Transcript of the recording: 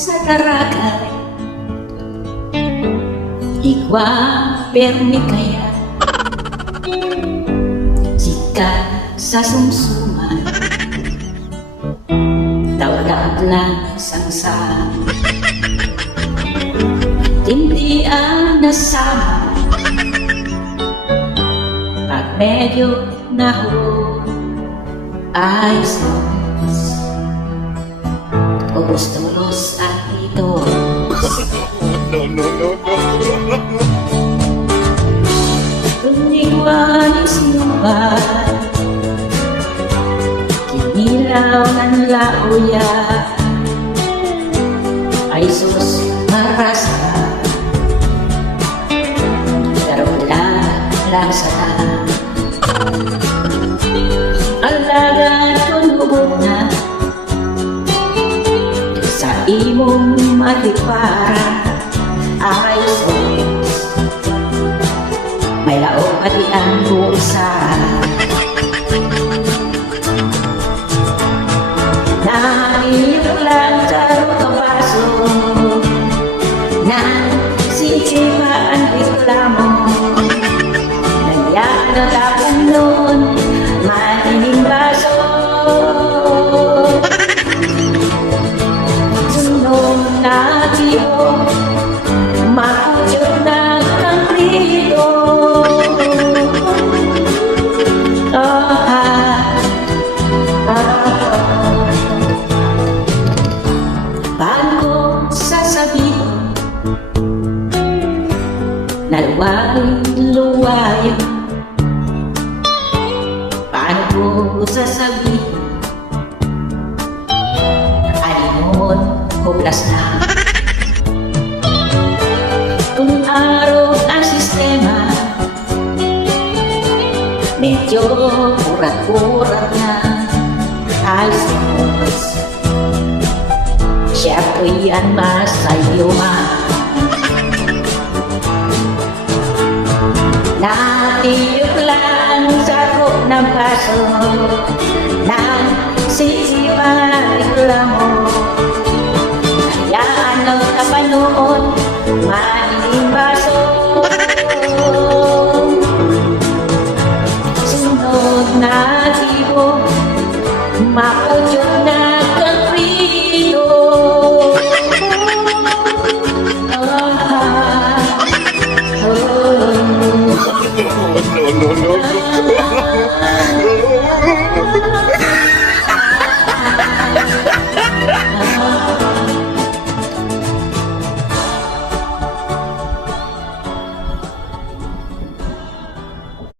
sa Taragay, igwa permi kaya jika sa sumsuman tawag lang sangsang hindi ang nasama pag medyo nahulog ay sos Gustulos at ito. Tunigwan sinubat kinilaw ng lauya ay sus marasa pero wala lasa alaga tunubog na sa imong matipara ay sus may laong pati ang bulsa nahihirap lang sa kapaso na sipa ang reklamo nangyaan ang laban nun maining baso natiyo makudyot na kangrito paano sasabihin na luway paano ko sasabihin alimon hopeless na kung araw ang sistema medyo kurat-kurat na ay sus siya po yan masayo natiyok lang sa kok ng paso ng sisipa reklamo hayaan ng kapanoon mahiling baso sunod na tibo makudyot na kangrito No.